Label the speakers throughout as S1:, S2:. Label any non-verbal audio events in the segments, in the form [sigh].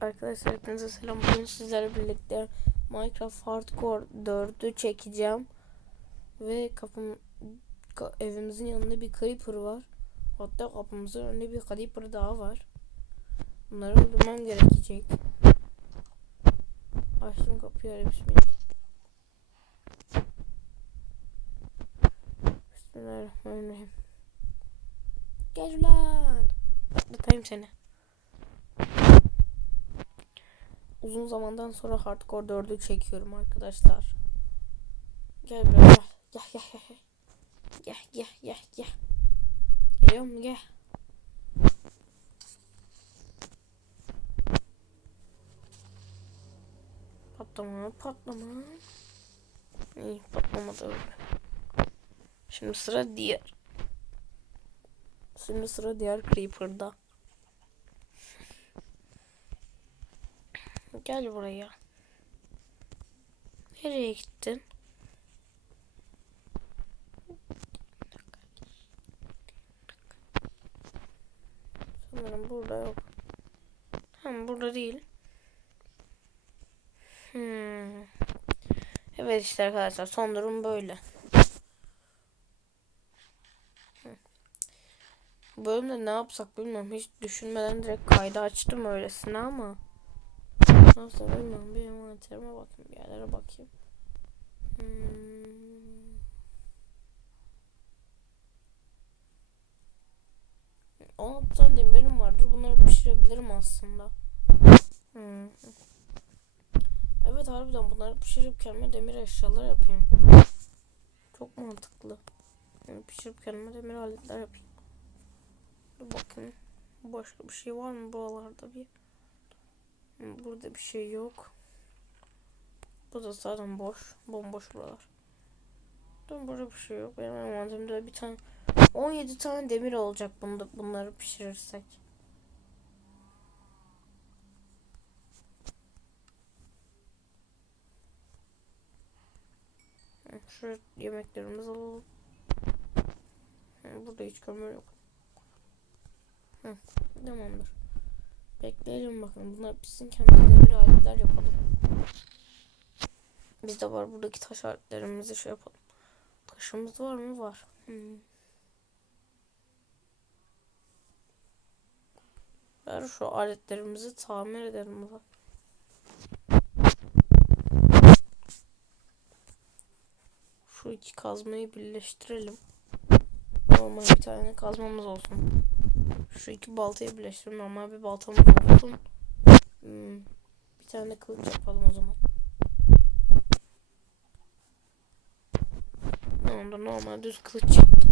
S1: Arkadaşlar hepinize selam. Bugün sizlerle birlikte Minecraft Hardcore 4'ü çekeceğim. Ve kapım ka- evimizin yanında bir creeper var. Hatta kapımızın önünde bir creeper daha var. Bunları öldürmem gerekecek. Açtım kapıyı hadi bismillah. Bismillahirrahmanirrahim. Gel lan. Atlatayım seni. Uzun zamandan sonra Hardcore 4'ü çekiyorum arkadaşlar. Gel buraya gel. Gel gel gel. Gel gel gel gel. Geliyor mu gel. Patlama patlama. İyi patlamadı öyle. Şimdi sıra diğer. Şimdi sıra diğer Creeper'da. Gel buraya. Nereye gittin? Sanırım burada yok. Tamam burada değil. Hmm. Evet işte arkadaşlar son durum böyle. Bu bölümde ne yapsak bilmiyorum. Hiç düşünmeden direkt kaydı açtım öylesine ama. Nasıl bilmiyorum. Bir envanterime bakayım. Bir yerlere bakayım. Hmm. On tane demirim vardır. Bunları pişirebilirim aslında. Hmm. Evet harbiden bunları pişirip kendime demir eşyalar yapayım. Çok mantıklı. Yani pişirip kendime demir aletler yapayım. Dur bakayım. Başka bir şey var mı buralarda bir? Burada bir şey yok. Bu da zaten boş. Bomboş buralar. Dur burada bir şey yok. Benim envanterimde bir tane 17 tane demir olacak bunda, bunları pişirirsek. Şu yemeklerimizi alalım. Burada hiç kömür yok. Hı, tamamdır. Bekleyelim bakalım. Bunlar pişsin kendimize demir aletler yapalım. Bizde var buradaki taş aletlerimizi şey yapalım. Taşımız var mı? Var. Hmm. Ver şu aletlerimizi tamir edelim. Bak. Şu iki kazmayı birleştirelim. Normal bir tane kazmamız olsun. Şu iki baltayı birleştirelim. Normal bir baltamız olsun. Hmm. Bir tane kılıç yapalım o zaman. Tamamdır normal düz kılıç yaptım.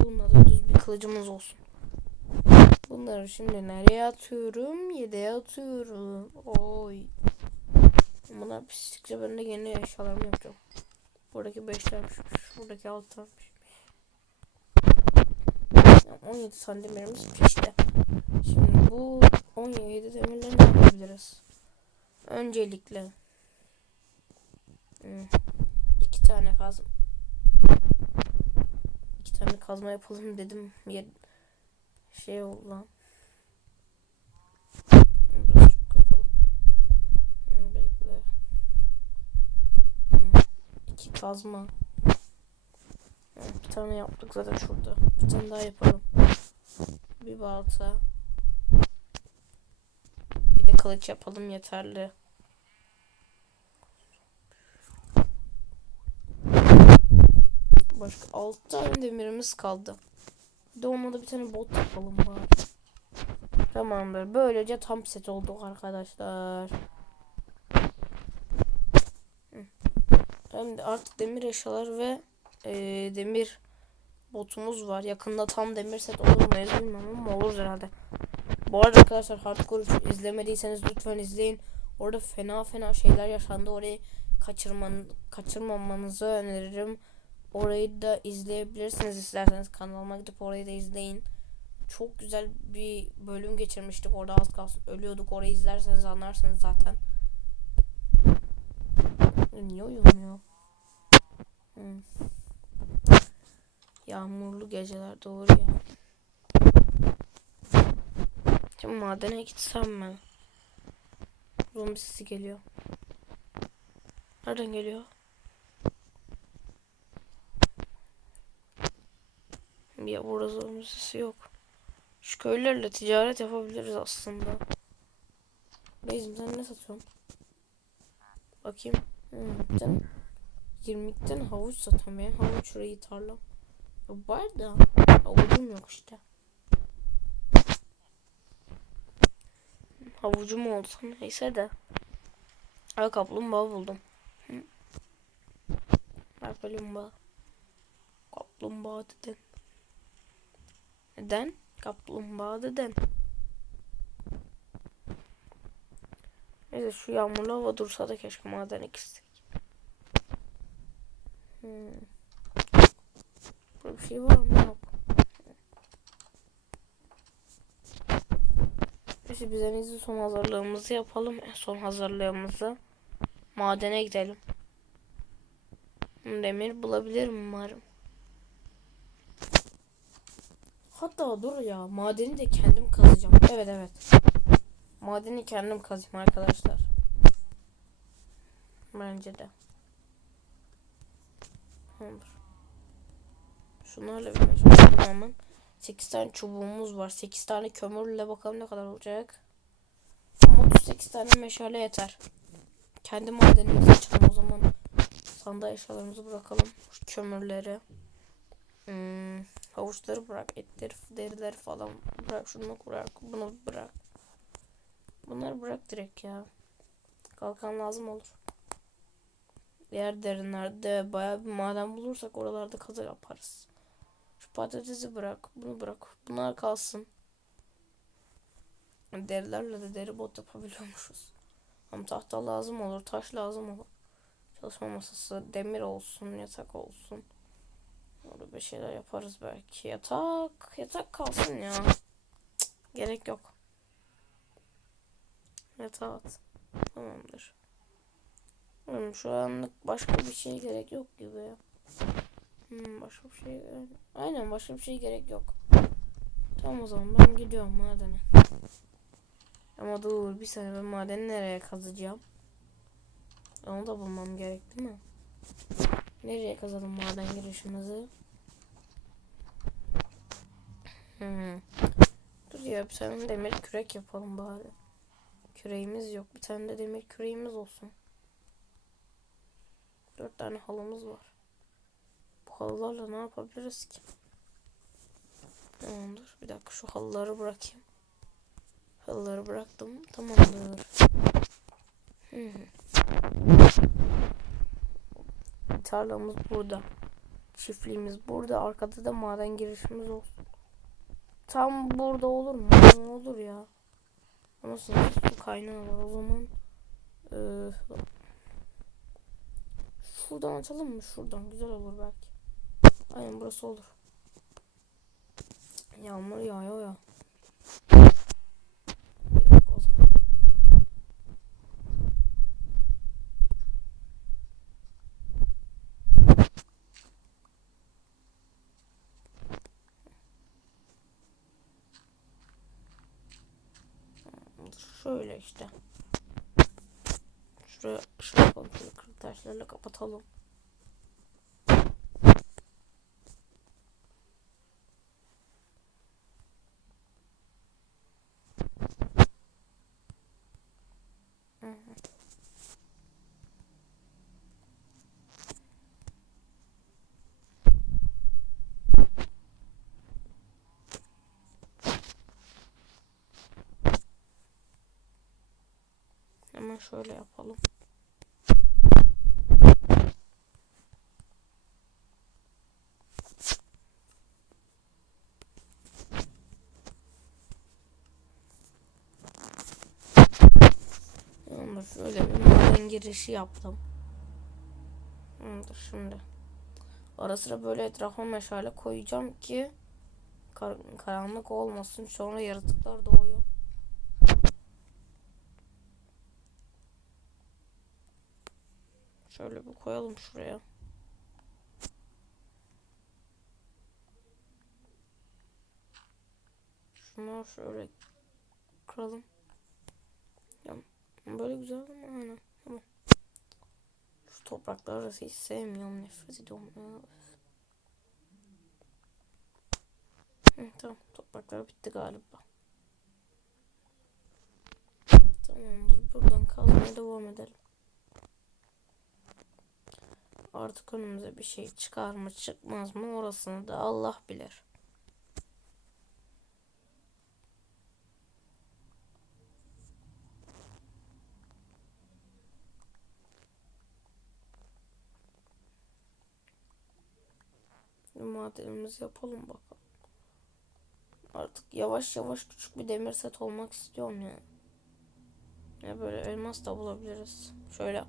S1: Bununla da düz bir kılıcımız olsun. Bunları şimdi nereye atıyorum? Yedeğe atıyorum. Oy. Bunlar piştikçe ben de yeni eşyalarımı yapacağım. Buradaki 5 tane pişmiş. Buradaki 6 tane. 17 tane demirimiz pişti. Şimdi bu 17 demirleri ne yapabiliriz? Öncelikle hmm, iki tane kazma iki tane kazma yapalım dedim. Yer şey oldu lan. Hmm. Hmm, kazma. Bir tane yaptık zaten şurada. Bir tane daha yapalım. Bir balta. Bir de kılıç yapalım yeterli. Başka 6 tane demirimiz kaldı. Bir de olmadı bir tane bot yapalım bari. Tamamdır. Böylece tam set olduk arkadaşlar. Hem de artık demir eşyalar ve eee, demir botumuz var. Yakında tam demir set olur muyuz bilmiyorum ama olur herhalde. Bu arada arkadaşlar Hardcore 3 izlemediyseniz lütfen izleyin. Orada fena fena şeyler yaşandı. Orayı kaçırman, kaçırmamanızı öneririm. Orayı da izleyebilirsiniz isterseniz kanalıma gidip orayı da izleyin. Çok güzel bir bölüm geçirmiştik. Orada az kalsın ölüyorduk. Orayı izlerseniz anlarsınız zaten. Niye uyumuyor? Hı. Yağmurlu geceler doğru ya. Şimdi madene gitsem mi? Zombi sesi geliyor. Nereden geliyor? Ya burada zombi sesi yok. Şu köylerle ticaret yapabiliriz aslında. Beyzim sen ne satıyorsun? Bakayım. Hmm, sen 20'den havuç satan benim havuç şurayı tarlam. Var da havucum yok işte. Havucum olsa neyse de. Ay kaplumbağa buldum. Hı. Kaplumbağa. Kaplumbağa dedin. Neden? Kaplumbağa dedin. Neyse şu yağmurlu hava dursa da keşke madene gitsek. Hmm. Şey var mı? Yok. Neyse biz en iyisi son hazırlığımızı yapalım. En son hazırlığımızı. Madene gidelim. Demir bulabilirim umarım. Hatta dur ya madeni de kendim kazacağım. Evet evet. Madeni kendim kazayım arkadaşlar. Bence de. Tamamdır. Şunlarla bir meşale hemen. 8 tane çubuğumuz var. 8 tane kömürle bakalım ne kadar olacak. Ama 38 tane meşale yeter. Kendi madenimizi açalım o zaman. Sandığa eşyalarımızı bırakalım. Şu kömürleri. Hmm, havuçları bırak. Etleri, derileri falan bırak. Şunu bırak. Bunu bırak. Bunları bırak direkt ya. Kalkan lazım olur. Diğer derinlerde bayağı bir maden bulursak oralarda kazı yaparız. Patatesi bırak. Bunu bırak. Bunlar kalsın. Derilerle de deri bot yapabiliyormuşuz. Ama tahta lazım olur. Taş lazım olur. Çalışma masası. Demir olsun. Yatak olsun. Orada bir şeyler yaparız belki. Yatak. Yatak kalsın ya. Cık, gerek yok. Yatağa at. Tamamdır. Şu anlık başka bir şey gerek yok gibi. Hmm, başka bir şey Aynen başka bir şey gerek yok. Tamam o zaman ben gidiyorum madene. Ama dur bir saniye ben madeni nereye kazacağım? Onu da bulmam gerek değil mi? Nereye kazalım maden girişimizi? Hmm. Dur ya bir tane demir kürek yapalım bari. Küreğimiz yok. Bir tane de demir küreğimiz olsun. Dört tane halımız var. Halılarla ne yapabiliriz ki? Tamamdır. Bir dakika şu halıları bırakayım. Halıları bıraktım. Tamamdır. Hmm. Tarlamız burada. Çiftliğimiz burada. Arkada da maden girişimiz olsun. Tam burada olur mu? Olur ya. Ama sınırsız su kaynağı var. O zaman ee, şuradan açalım mı? Şuradan. Güzel olur belki. Aynen burası olur. Yağmur yağıyor ya. Şöyle işte. Şuraya şuraya yapalım. Şöyle kırık taşlarla kapatalım. Hı hı. Hemen şöyle yapalım. Şöyle bir maden girişi yaptım. Şimdi. Ara sıra böyle etrafa meşale koyacağım ki kar karanlık olmasın. Sonra yaratıklar doğuyor. Şöyle bir koyalım şuraya. Şunu şöyle kıralım. Ya, böyle güzel ama aynen. Tamam. Şu toprakları hiç sevmiyorum. Nefret ediyorum. tamam. Topraklar bitti galiba. Tamamdır. Buradan kazmaya devam edelim. Artık önümüze bir şey çıkar mı çıkmaz mı orasını da Allah bilir. Madenimizi yapalım bakalım. Artık yavaş yavaş küçük bir demir set olmak istiyorum ya. Ya böyle elmas da bulabiliriz. Şöyle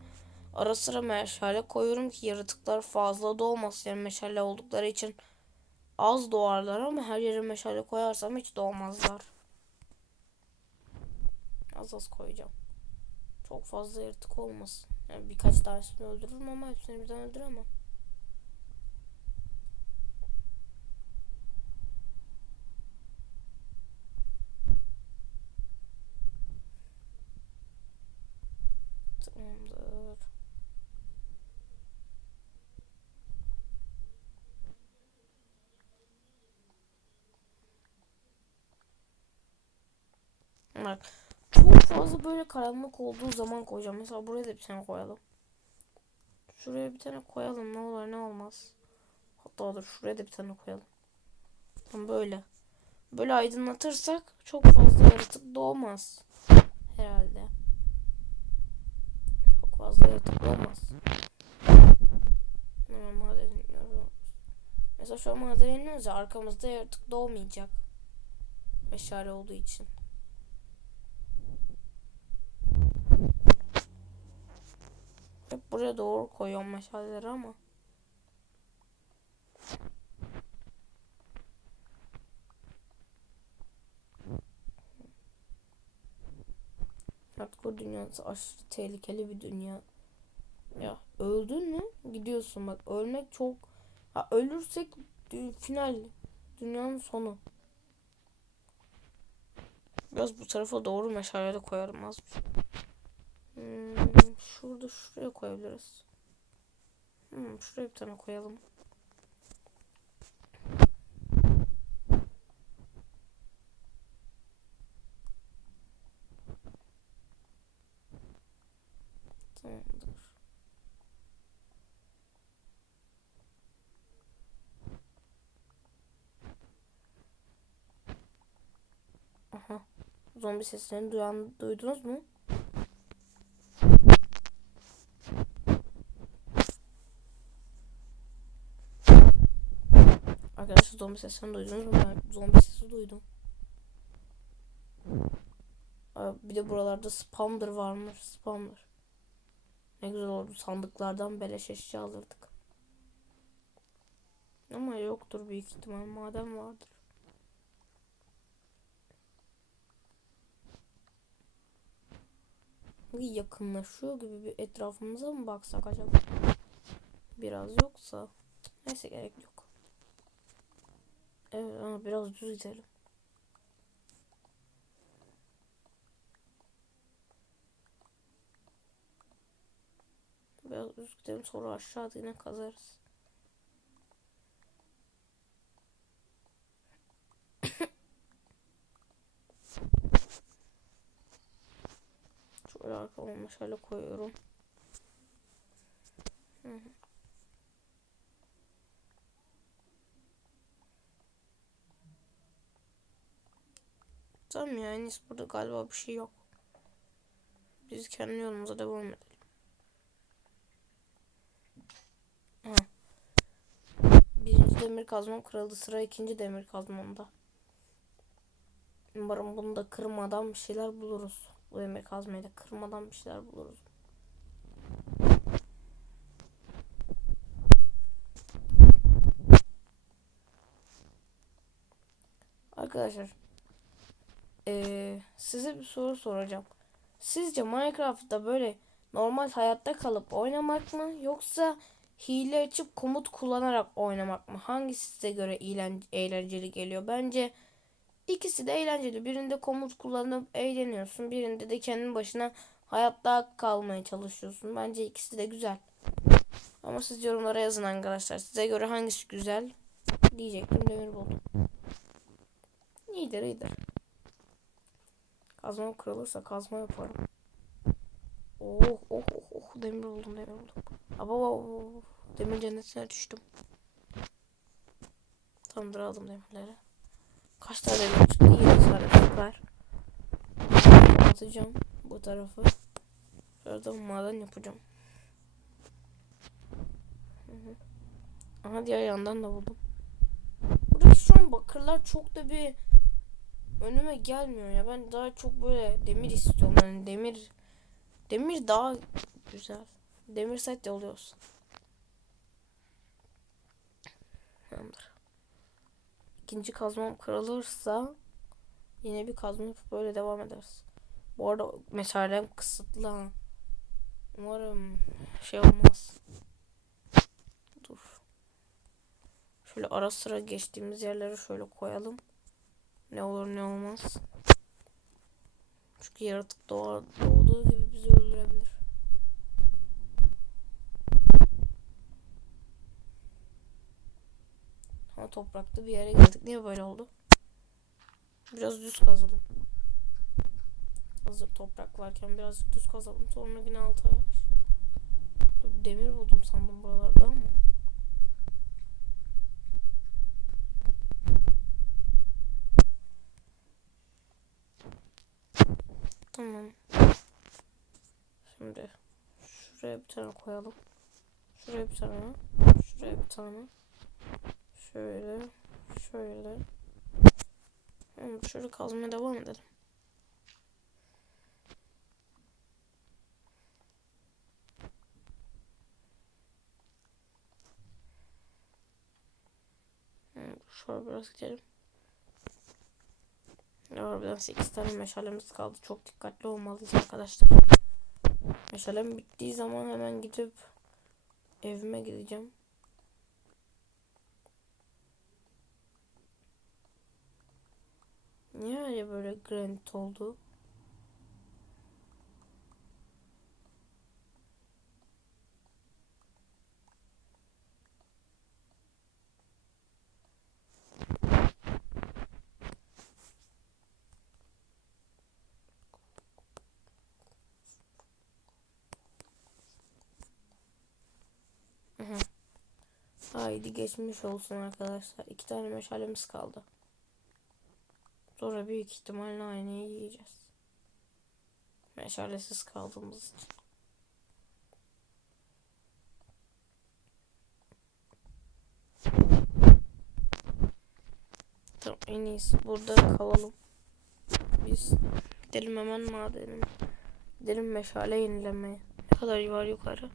S1: ara sıra meşale koyuyorum ki yaratıklar fazla doğmasın. Yani meşale oldukları için az doğarlar ama her yere meşale koyarsam hiç doğmazlar. Az az koyacağım. Çok fazla yaratık olmasın. Yani birkaç tanesini öldürürüm ama hepsini birden öldüremem. Tamamdır. Bak çok fazla böyle karanlık olduğu zaman koyacağım. Mesela buraya da bir tane koyalım. Şuraya bir tane koyalım. Ne olur ne olmaz. Hatta dur şuraya da bir tane koyalım. Tam böyle. Böyle aydınlatırsak çok fazla yaratık doğmaz. Herhalde. Çok fazla yaratık iniyoruz. Mesela şu an maden iniyoruz ya arkamızda yaratık doğmayacak. Meşale olduğu için. Buraya doğru koyuyorum meşaleleri ama. O dünyası aşırı tehlikeli bir dünya. Ya öldün mü gidiyorsun bak ölmek çok ha, ölürsek dü- final dünyanın sonu. Biraz bu tarafa doğru meşale koyarım az bir şey. Şurada şuraya koyabiliriz. Hmm, şuraya bir tane koyalım. Tamamdır. Aha. Zombi seslerini duyan duydunuz mu? Arkadaşlar zombi seslerini duydunuz mu? Ben zombi sesi duydum. Bir de buralarda spamdır varmış. Spamdır. Ne güzel oldu. Sandıklardan beleş eşya alırdık. Ama yoktur büyük ihtimal. Maden vardır. Yakınlaşıyor gibi bir etrafımıza mı baksak acaba? Biraz yoksa. Neyse gerek yok. Evet ama biraz düz gidelim. Biraz düz gidelim sonra aşağıda yine kazarız. [coughs] Şöyle arkama şöyle koyuyorum. Hı hı. Tamam ya en iyisi burada galiba bir şey yok. Biz kendi yolumuza devam edelim. Ha. Birinci demir kazmam kırıldı. Sıra ikinci demir kazmamda. Umarım bunu da kırmadan bir şeyler buluruz. Bu demir kazmayı da kırmadan bir şeyler buluruz. Arkadaşlar eee, size bir soru soracağım. Sizce Minecraft'ta böyle normal hayatta kalıp oynamak mı yoksa hile açıp komut kullanarak oynamak mı? Hangisi size göre eğlen- eğlenceli geliyor? Bence İkisi de eğlenceli. Birinde komut kullanıp eğleniyorsun. Birinde de kendin başına hayatta kalmaya çalışıyorsun. Bence ikisi de güzel. Ama siz yorumlara yazın arkadaşlar. Size göre hangisi güzel diyecektim demir buldum. İyidir iyidir. Kazma kırılırsa kazma yaparım. Oh oh oh oh demir buldum demir buldum. Aba aba, demir cennetine düştüm. Tamamdır aldım demirleri. Kaç tane demir çıktı? 7 tane süper. Atacağım bu tarafı. Şurada maden yapacağım. Aha diğer yandan da buldum. Buradaki şu an bakırlar çok da bir önüme gelmiyor ya. Ben daha çok böyle demir istiyorum. Yani demir demir daha güzel. Demir set oluyorsun. Tamamdır. İkinci kazmam kırılırsa yine bir kazma yapıp böyle devam ederiz. Bu arada meşalem kısıtlı. Umarım şey olmaz. Dur. Şöyle ara sıra geçtiğimiz yerlere şöyle koyalım. Ne olur ne olmaz. Çünkü yaratık doğar, doğduğu gibi bizi öldürebilir. Ama topraklı bir yere geldik. Niye böyle oldu? Biraz düz kazalım. Hazır toprak varken birazcık düz kazalım. Sonra yine alta demir buldum sandım buralarda ama. Tamam. Şimdi şuraya bir tane koyalım. Şuraya bir tane. Şuraya bir tane. Şöyle. Şöyle. Tamam, şöyle kazmaya devam edelim. Hmm, Şöyle biraz gidelim. Harbiden 8 tane meşalemiz kaldı. Çok dikkatli olmalıyız arkadaşlar. Meşalem bittiği zaman hemen gidip evime gideceğim. Niye öyle böyle granit oldu? Hı hı. Haydi geçmiş olsun arkadaşlar. İki tane meşalemiz kaldı. Sonra büyük ihtimalle aynayı yiyeceğiz. Meşalesiz kaldığımız için. Tamam en iyisi burada kalalım. Biz gidelim hemen madenin. Gidelim meşale yenilemeye. Ne kadar var yukarı?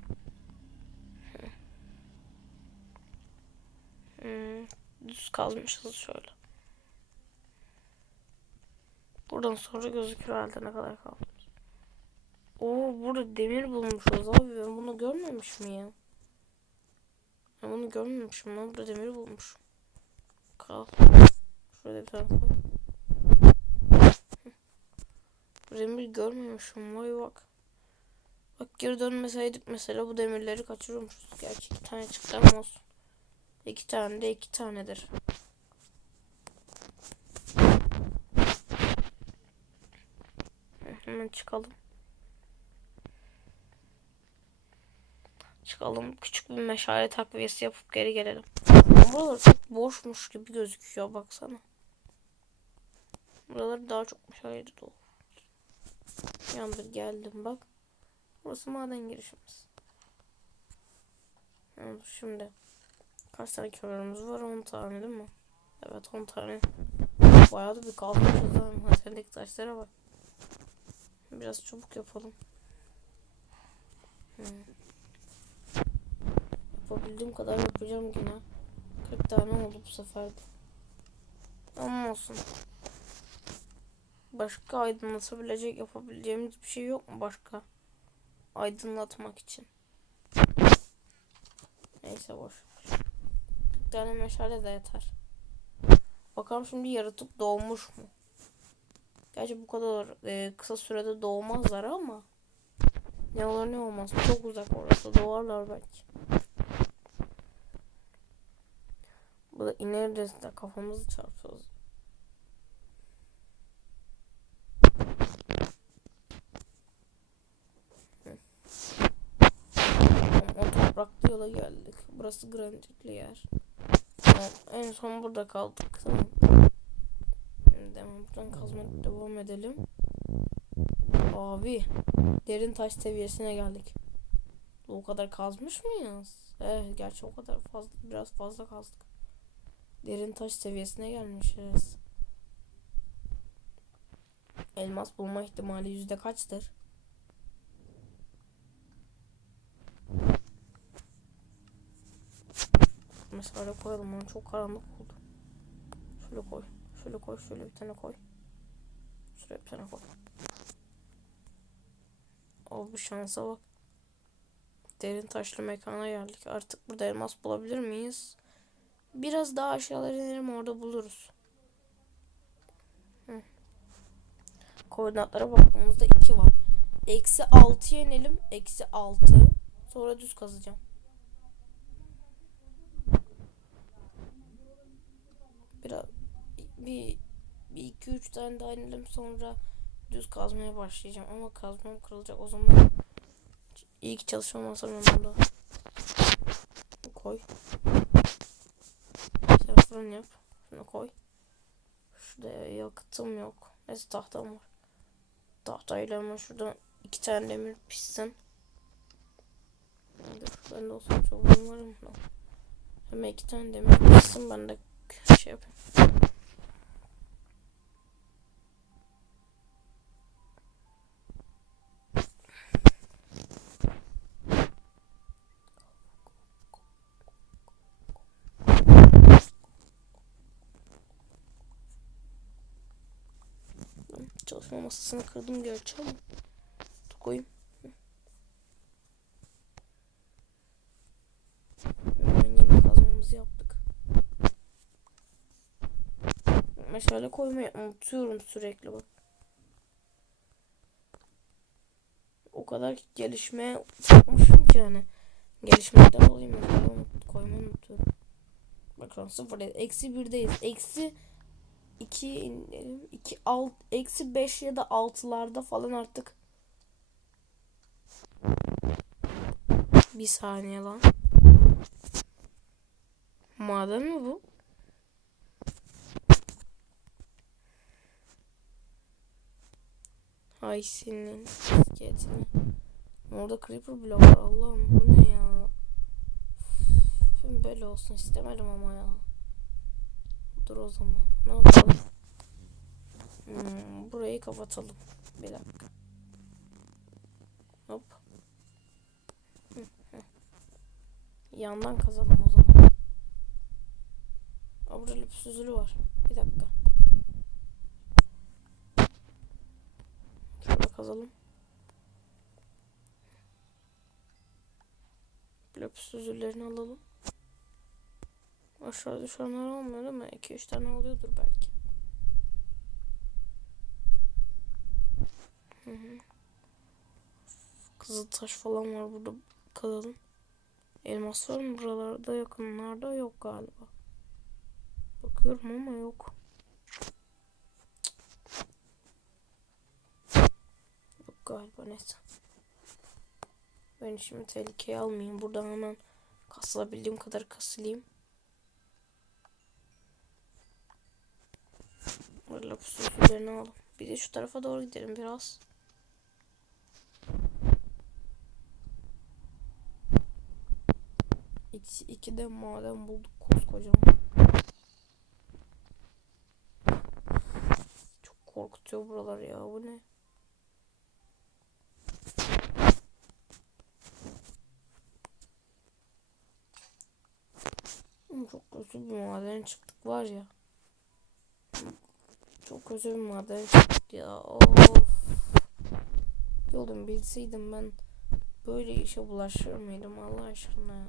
S1: Hmm, düz kazmışız şöyle. Buradan sonra gözüküyor herhalde ne kadar kaldı. Oo burada demir bulmuşuz abi ben bunu görmemiş miyim? Ben bunu görmemişim lan burada demir bulmuşum. Kal. Şurada bir koy. Bu demir görmemişim vay bak. Bak geri dönmeseydik mesela bu demirleri kaçırıyormuşuz. Gerçi iki tane çıktı ama olsun. İki tane de iki tanedir. Hemen çıkalım. Çıkalım. Küçük bir meşale takviyesi yapıp geri gelelim. Buralar çok boşmuş gibi gözüküyor baksana. Buralar daha çok meşaleyle dolu. Yandır geldim bak. Burası maden girişimiz. Şimdi kaç tane kömürümüz var? 10 tane değil mi? Evet 10 tane. Bayağı da bir kalkmışız ha. Materyaldeki taşlara bak. Biraz çabuk yapalım. Hmm. Yapabildiğim kadar yapacağım yine. 40 tane oldu bu sefer de. Ama olsun. Başka aydınlatabilecek yapabileceğimiz bir şey yok mu başka? Aydınlatmak için. Neyse boş. 40 tane meşale de yeter. Bakalım şimdi yaratık doğmuş mu? Gerçi bu kadar e, kısa sürede doğmazlar ama ne olur ne olmaz. Çok uzak orası. Doğarlar belki. Bu da ineriz de kafamızı çarpıyoruz. O topraklı yola geldik. Burası granitli yer. En son burada kaldık. Tamam. Hemen buradan kazmaya devam edelim. Abi derin taş seviyesine geldik. O kadar kazmış mıyız? Eh, gerçi o kadar fazla biraz fazla kazdık. Derin taş seviyesine gelmişiz. Elmas bulma ihtimali yüzde kaçtır? Mesela koyalım onu çok karanlık oldu. Şöyle koy. Şöyle koy. Şöyle bir tane koy. Şuraya bir tane koy. O bu şansa bak. Derin taşlı mekana geldik. Artık burada elmas bulabilir miyiz? Biraz daha aşağılara inelim orada buluruz. Hı. Koordinatlara baktığımızda 2 var. Eksi 6'ya inelim. Eksi 6. Sonra düz kazacağım. Biraz bir bir iki üç tane daha inelim sonra düz kazmaya başlayacağım. Ama kazmam kırılacak. O zaman iyi ki çalışmamazsam yanımda koy. Sen fırın yap. Şunu koy. Şurada yakıtım yok. Neyse tahtam var. Tahtayla ama şuradan iki tane demir pişsin. Ben de olsun çok umarım hemen iki tane demir pişsin ben de şey yapayım Çalışma masasını kırdım gerçi ama. Dur koyayım. Hemen yeni yaptık. Meşale koymayı unutuyorum sürekli bak. O kadar gelişmeye yapmışım ki yani. Gelişmekten dolayı meşale koymayı unutuyorum. Bak an sıfır. Eksi birdeyiz. Eksi 2 inelim. 2 alt eksi 5 ya da 6'larda falan artık. Bir saniye lan. Maden mi bu? Hay senin sketini. Orada creeper blok var Allah'ım bu ne ya? Böyle olsun istemedim ama ya. Dur o zaman. Ne yapalım? Hmm, burayı kapatalım. Bir dakika. Hop. Hı. [laughs] Yandan kazalım o zaman. Burada süzülü var. Bir dakika. Şöyle kazalım. Löpüs süzüllerini alalım. Aşağı düşenler olmuyor mi? 2-3 tane oluyordur belki. Hı hı. Kızıl taş falan var burada. Kazalım. Elmas var mı buralarda yakınlarda? Yok galiba. Bakıyorum ama yok. Yok galiba neyse. Ben şimdi tehlikeye almayayım. Buradan hemen kasılabildiğim kadar kasılayım. Böyle pusularını alalım. Bir de şu tarafa doğru gidelim biraz. İki, iki de maden bulduk koskocaman. Çok korkutuyor buralar ya bu ne? Çok kötü bir maden çıktık var ya. Çok özüm vardı. Ya of. Yolum bilseydim ben böyle işe bulaşır mıydım Allah aşkına ya.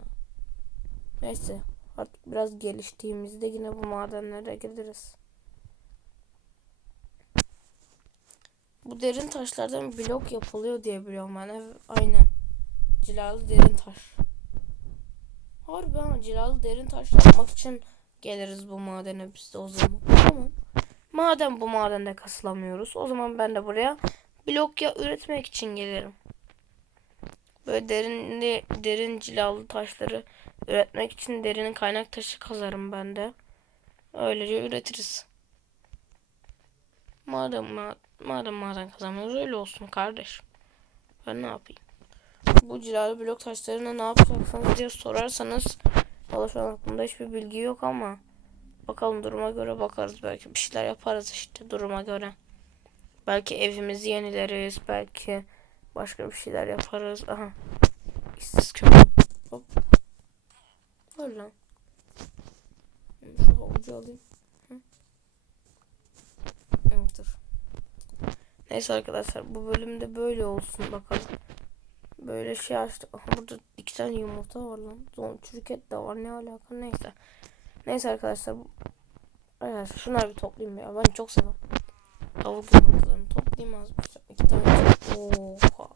S1: Neyse artık biraz geliştiğimizde yine bu madenlere gideriz. Bu derin taşlardan blok yapılıyor diye biliyorum ben. Ev, aynen. Cilalı derin taş. Harbi ama cilalı derin taş yapmak için geliriz bu madene biz de o zaman. Tamam. Madem bu madende kasılamıyoruz o zaman ben de buraya blok ya üretmek için gelirim. Böyle derinli, derin cilalı taşları üretmek için derin kaynak taşı kazarım ben de. Öylece üretiriz. Madem ma- madem maden kazanmıyoruz öyle olsun kardeş. Ben ne yapayım? Bu cilalı blok taşlarına ne yapacaksınız diye sorarsanız valla şu an aklımda hiçbir bilgi yok ama bakalım duruma göre bakarız belki bir şeyler yaparız işte duruma göre. Belki evimizi yenileriz belki başka bir şeyler yaparız. Aha. İşsiz köpek. Hop. Öyle lan. Şu havucu alayım. Hı. Evet, dur. Neyse arkadaşlar bu bölümde böyle olsun bakalım. Böyle şey açtık. Burada iki tane yumurta var lan. Son çürük et de var. Ne alaka neyse. Neyse arkadaşlar. Arkadaşlar şunları bir toplayayım ya. Ben çok seviyorum. Tavuk yumurtalarını toplayayım az. İki tane. Oha.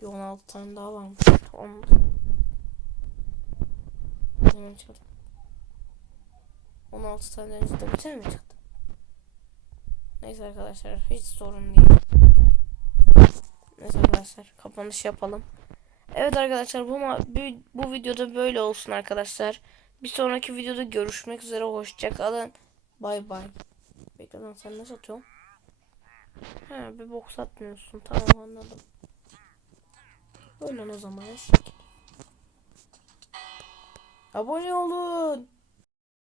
S1: Bir 16 tane daha varmış. Tamam. Hemen çıkalım. 16 tane önce de tane mi çıktı? Neyse arkadaşlar hiç sorun değil. Neyse arkadaşlar kapanış yapalım. Evet arkadaşlar bu, bu videoda böyle olsun arkadaşlar. Bir sonraki videoda görüşmek üzere hoşçakalın. Bay bay. Bekle lan sen ne satıyorsun? He bir bok satmıyorsun tamam anladım. Öyle o zaman. Abone olun.